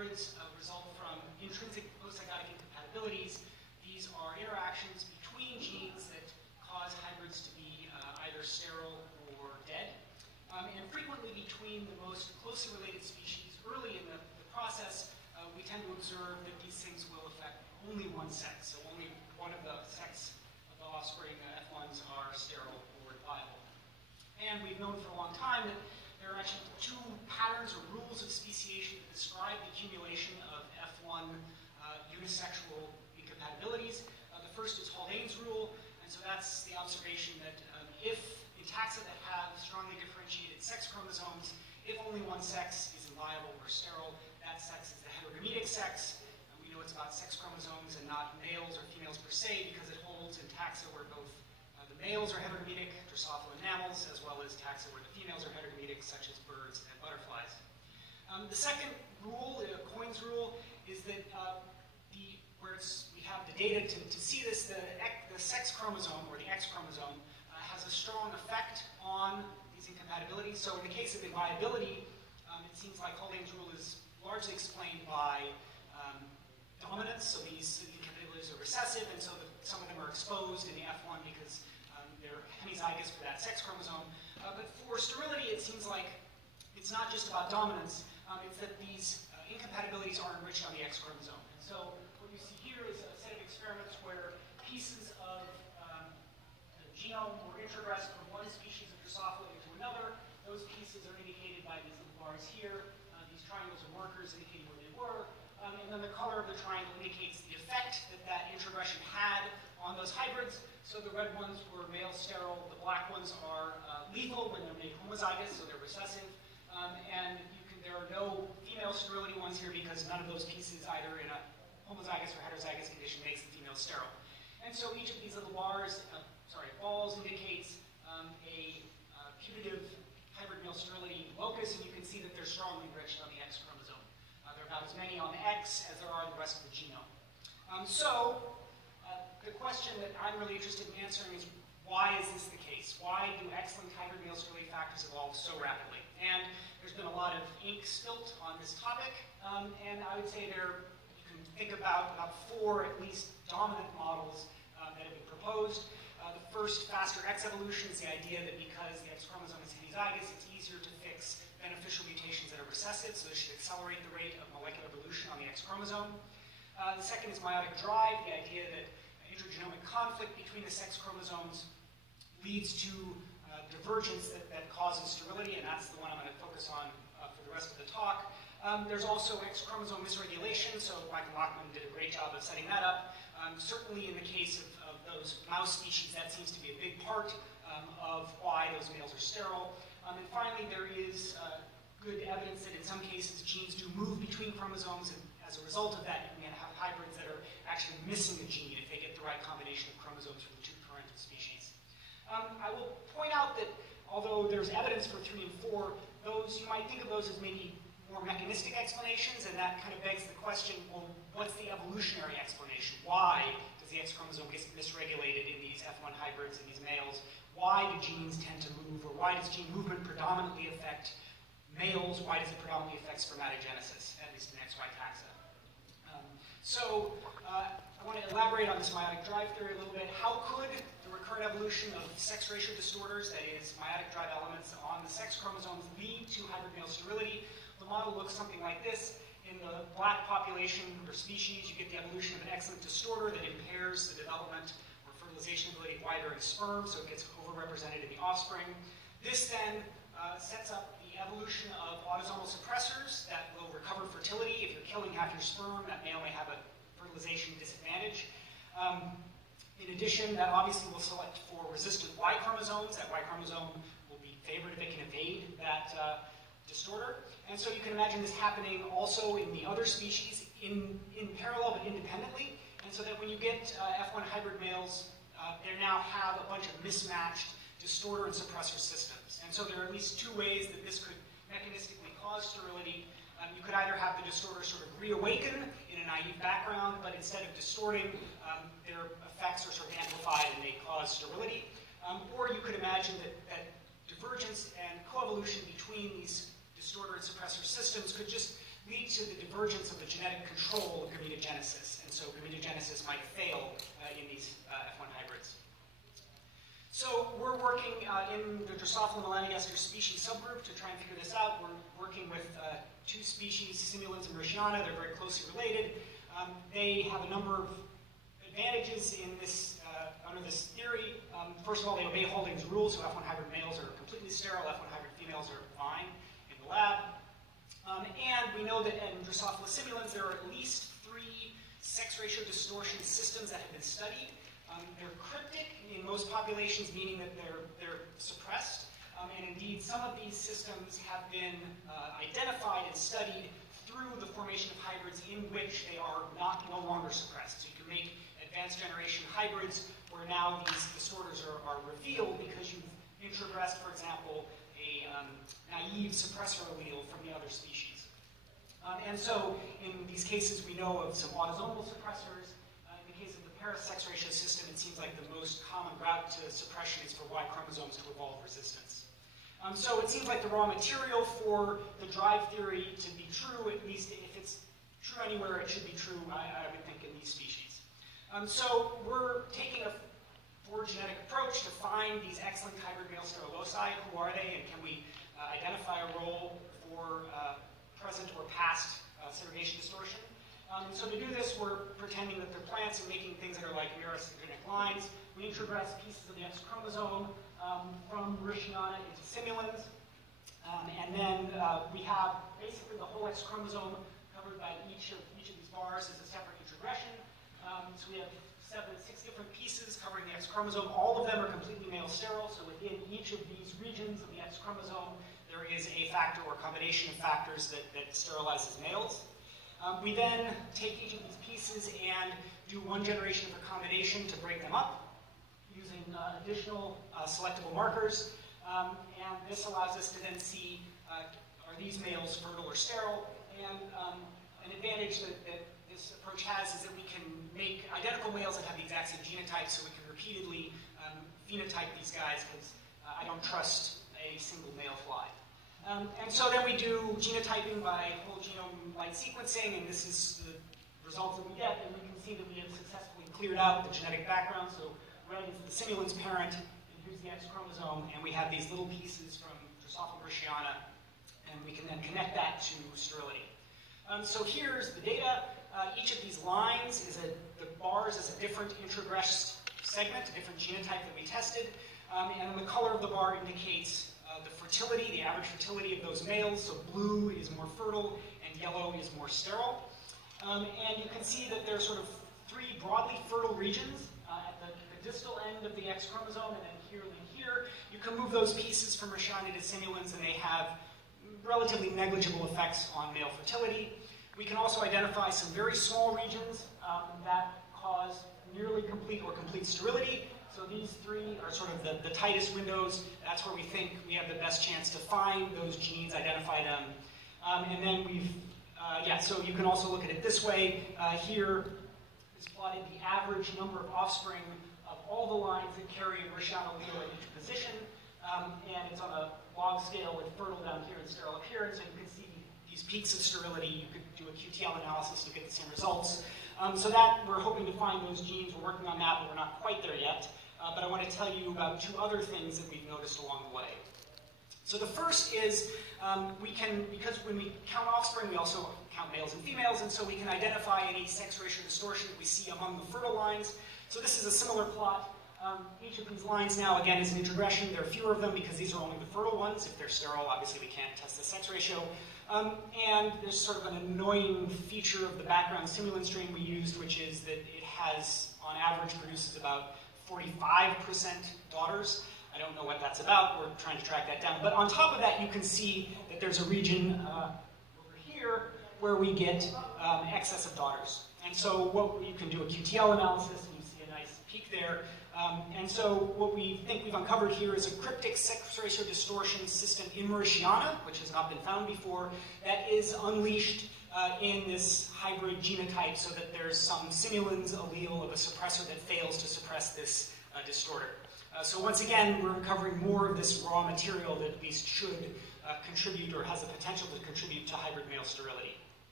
hybrids result from intrinsic post-zygotic incompatibilities. These are interactions between genes that cause hybrids to be either sterile or dead. And frequently between the most closely related species, early in the process, we tend to observe that these things will affect only one sex. So only one of the sex of the offspring, F1s, are sterile or viable. And we've known for a long time that there are actually two patterns or rules of speciation that describe the accumulation of F1 unisexual incompatibilities. The first is Haldane's rule, and so that's the observation that if in taxa that have strongly differentiated sex chromosomes, if only one sex is inviable or sterile, that sex is the heterogametic sex. We know it's about sex chromosomes and not males or females per se, because it holds in taxa where both the males are heterogametic, Drosophila and mammals, as well as taxa where the females are heterogametic, such as birds and butterflies. The second rule, Coyne's rule, is that we have the data to see this, the sex chromosome, or the X chromosome, has a strong effect on these incompatibilities. So in the case of inviability, it seems like Haldane's rule is largely explained by dominance. So these incompatibilities are recessive, and so some of them are exposed in the F1 because they're hemizygous for that sex chromosome. But for sterility, it seems like it's not just about dominance. It's that these incompatibilities are enriched on the X chromosome. And so what you see here is a set of experiments where pieces of the genome were introgressed from one species of Drosophila into another. Those pieces are indicated by these little bars here. These triangles are markers indicating where they were. And then the color of the triangle indicates the effect that that introgression had on those hybrids. So the red ones were male sterile. The black ones are lethal when they're made homozygous, so they're recessive. And there are no female sterility ones here because none of those pieces, either in a homozygous or heterozygous condition, makes the female sterile. And so each of these little balls indicates a putative hybrid male sterility locus, and you can see that they're strongly enriched on the X chromosome. There are about as many on the X as there are on the rest of the genome. The question that I'm really interested in answering is, why is this the case? Why do X-linked hybrid male sterility factors evolve so rapidly? And there's been a lot of ink spilt on this topic, and I would say you can think about four at least dominant models that have been proposed. The first, faster X evolution, is the idea that because the X chromosome is hemizygous, it's easier to fix beneficial mutations that are recessive, so this should accelerate the rate of molecular evolution on the X chromosome. The second is meiotic drive, the idea that intergenomic conflict between the sex chromosomes leads to divergence that causes sterility, and that's the one I'm going to focus on for the rest of the talk. There's also X chromosome misregulation, so Michael Meiklejohn did a great job of setting that up. Certainly in the case of those mouse species, that seems to be a big part of why those males are sterile. And finally, there is good evidence that in some cases genes do move between chromosomes, and as a result of that, you can have hybrids that are actually missing a gene if they get the right combination of chromosomes from the two parental species. I will point out that although there's evidence for 3 and 4, you might think of those as maybe more mechanistic explanations, and that kind of begs the question, well, what's the evolutionary explanation? Why does the X chromosome get misregulated in these F1 hybrids and these males? Why do genes tend to move, or why does gene movement predominantly affect males? Why does it predominantly affect spermatogenesis, at least in XY taxa? I want to elaborate on this meiotic drive theory a little bit. How could the recurrent evolution of sex ratio disorders, that is, meiotic drive elements on the sex chromosomes, lead to hybrid male sterility? The model looks something like this. In the black population or species, you get the evolution of an X-linked distorter that impairs the development or fertilization ability of Y-bearing sperm, so it gets overrepresented in the offspring. This then sets up the evolution of autosomal suppressors that will recover fertility. If you're killing half your sperm, that male may have a fertilization disadvantage. In addition, that obviously will select for resistant Y chromosomes. That Y chromosome will be favored if it can evade that distorter. And so you can imagine this happening also in the other species in parallel but independently. And so that when you get F1 hybrid males, they now have a bunch of mismatched distorter and suppressor systems. And so there are at least 2 ways that this could mechanistically cause sterility. You could either have the distorter sort of reawaken in a naive background, but instead of distorting, their effects are sort of amplified and they cause sterility. Or you could imagine that divergence and coevolution between these distorter and suppressor systems could just lead to the divergence of the genetic control of gametogenesis. And so gametogenesis might fail in these F1 hybrids. So we're working in the Drosophila melanogaster species subgroup to try and figure this out. We're working with two species, simulans and Mauritiana. They're very closely related. They have a number of advantages in this, under this theory. First of all, they obey Holding's rules, so F1 hybrid males are completely sterile, F1 hybrid females are fine in the lab. And we know that in Drosophila simulans, there are at least 3 sex ratio distortion systems that have been studied. They're cryptic in most populations, meaning that they're suppressed. And indeed, some of these systems have been identified and studied through the formation of hybrids in which they are no longer suppressed. So you can make advanced generation hybrids where now these disorders are revealed because you've introgressed, for example, a naive suppressor allele from the other species. And so in these cases, we know of some autosomal suppressors. In the case of the para-sex ratio system, it seems like the most common route to suppression is for Y chromosomes to evolve resistance. So it seems like the raw material for the drive theory to be true, at least if it's true anywhere, it should be true, I would think, in these species. So we're taking a genetic approach to find these excellent hybrid male sterile loci. Who are they, and can we identify a role for present or past segregation distortion? So to do this, we're pretending that they're plants and making things that are like mirror-synchronic lines. We introgress pieces of the X chromosome from Mauritiana into simulans. And then we have basically the whole X chromosome covered by each of these bars as a separate introgression. So we have 6 different pieces covering the X chromosome. All of them are completely male sterile. So within each of these regions of the X chromosome, there is a factor or combination of factors that sterilizes males. We then take each of these pieces and do 1 generation of recombination to break them up using additional selectable markers. And this allows us to then see are these males fertile or sterile. And an advantage that this approach has is that we can make identical males that have the exact same genotype, so we can repeatedly phenotype these guys, because I don't trust a single male fly. And so then we do genotyping by whole genome light sequencing, and this is the results that we get, and we can see that we have successfully cleared out the genetic background. So red is the simulan's parent, and here's the X chromosome, and we have these little pieces from Drosophila mauritiana, and we can then connect that to sterility. So here's the data. Each of these lines is the bars is a different introgressed segment, a different genotype that we tested, and the color of the bar indicates the fertility, the average fertility of those males. So blue is more fertile, and yellow is more sterile. And you can see that there's sort of 3 broadly fertile regions at the distal end of the X chromosome, and then here and then here. You can move those pieces from Mauritiana to simulans, and they have relatively negligible effects on male fertility. We can also identify some very small regions that cause nearly complete or complete sterility. So these 3 are sort of the tightest windows. That's where we think we have the best chance to find those genes, identify them. And then so you can also look at it this way. Here is plotted the average number of offspring of all the lines that carry a Mauritiana allele at each position. And it's on a log scale with fertile down here and sterile up here. And so you can see these peaks of sterility. You could do a QTL analysis to get the same results. So that we're hoping to find those genes. We're working on that, but we're not quite there yet. But I want to tell you about 2 other things that we've noticed along the way. So the first is because when we count offspring, we also count males and females, and so we can identify any sex ratio distortion that we see among the fertile lines. So this is a similar plot. Each of these lines now, again, is an introgression. There are fewer of them because these are only the fertile ones. If they're sterile, obviously we can't test the sex ratio. And there's sort of an annoying feature of the background simulan strain we used, which is that it has, on average, produces about 45% daughters. I don't know what that's about. We're trying to track that down. But on top of that, you can see that there's a region over here where we get excess of daughters. And so you can do a QTL analysis, and you see a nice peak there. And so what we think we've uncovered here is a cryptic sex ratio distortion system in Mauritiana, which has not been found before, that is unleashed in this hybrid genotype, so that there's some simulans allele of a suppressor that fails to suppress this distorter. So once again, we're uncovering more of this raw material that at least should contribute or has the potential to contribute to hybrid male sterility.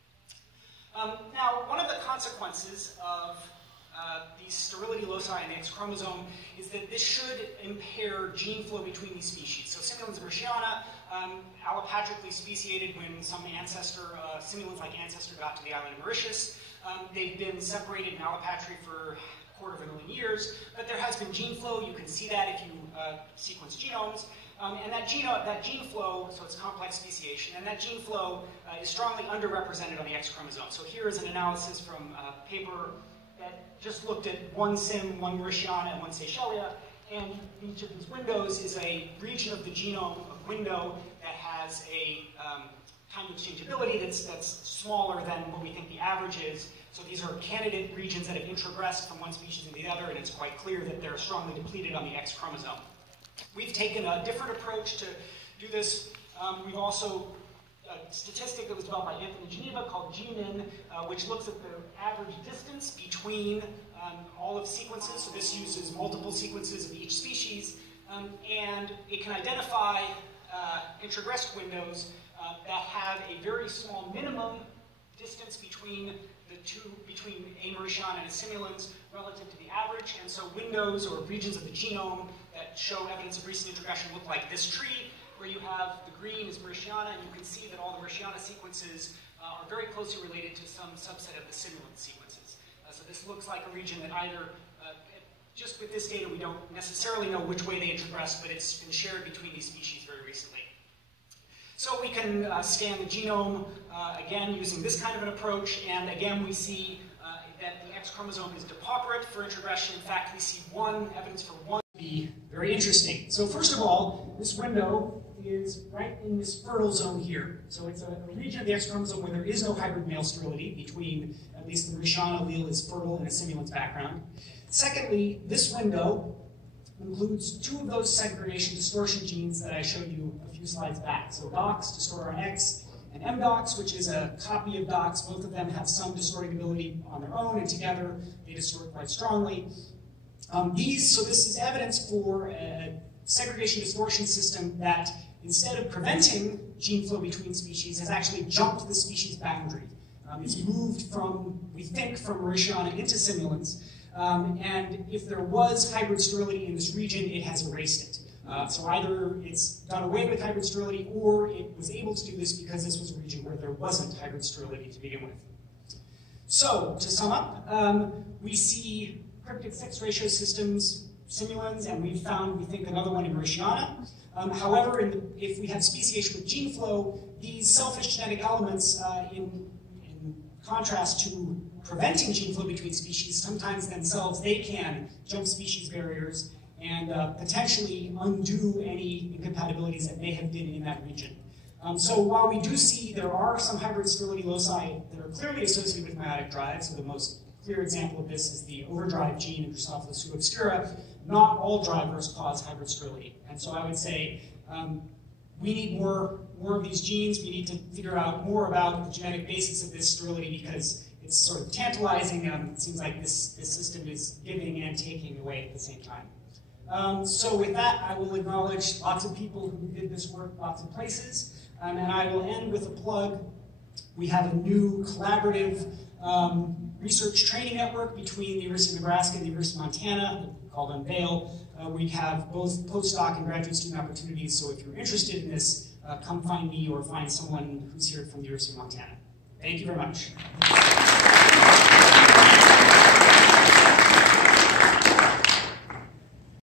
Now, one of the consequences of these sterility loci in the X chromosome is that this should impair gene flow between these species. So simulans and Mauritiana, allopatrically speciated when some ancestor, simulans-like ancestor got to the island of Mauritius. They've been separated in allopatry for 250,000 years, but there has been gene flow. You can see that if you sequence genomes. And that gene flow, so it's complex speciation, and that gene flow is strongly underrepresented on the X chromosome. So here is an analysis from a paper that just looked at one sim, one Mauritiana, and one Seychellia, and each of these windows is a region of the genome, a window that has a time of exchangeability that's smaller than what we think the average is. So these are candidate regions that have introgressed from one species into the other, and it's quite clear that they're strongly depleted on the X chromosome. We've taken a different approach to do this. We've also a statistic that was developed by Anthony Geneva called GMIN, which looks at the average distance between all of sequences. So this uses multiple sequences of each species, and it can identify introgressed windows that have a very small minimum distance between the two, between a Mauritiana and a simulans relative to the average. And so windows or regions of the genome that show evidence of recent introgression look like this tree, where you have the green is Mauritiana, and you can see that all the Mauritiana sequences are very closely related to some subset of the simulant sequences. So this looks like a region that either, just with this data, we don't necessarily know which way they introgressed, but it's been shared between these species very recently. So we can scan the genome, again, using this kind of an approach, and again, we see that the X chromosome is depauperate for introgression. In fact, we see evidence for one be very interesting. So first of all, this window is right in this fertile zone here. So it's a region of the X chromosome where there is no hybrid male sterility between, at least the Mauritiana allele is fertile in a simulant's background. Secondly, this window includes two of those segregation distortion genes that I showed you a few slides back. So DOX, distorter on X, and MDOX, which is a copy of DOX. Both of them have some distorting ability on their own, and together they distort quite strongly. So this is evidence for a segregation distortion system that, instead of preventing gene flow between species, has actually jumped the species boundary. It's moved from, we think, from Mauritiana into simulants, and if there was hybrid sterility in this region, it has erased it. So either it's done away with hybrid sterility, or it was able to do this because this was a region where there wasn't hybrid sterility to begin with. So, to sum up, we see cryptic sex ratio systems, simulans, and we've found, we think, another one in Mauritiana. However, if we have speciation with gene flow, these selfish genetic elements, in contrast to preventing gene flow between species, sometimes themselves they can jump species barriers and potentially undo any incompatibilities that may have been in that region. So while we do see there are some hybrid sterility loci that are clearly associated with meiotic drive, so the most clear example of this is the overdrive gene in Drosophila pseudoobscura, not all drivers cause hybrid sterility. And so I would say we need more of these genes. We need to figure out more about the genetic basis of this sterility, because it's sort of tantalizing. It seems like this system is giving and taking away at the same time. So with that, I will acknowledge lots of people who did this work lots of places. And I will end with a plug. We have a new collaborative research training network between the University of Nebraska and the University of Montana called Unveil. We have both postdoc and graduate student opportunities, so if you're interested in this, come find me or find someone who's here from the University of Montana. Thank you very much.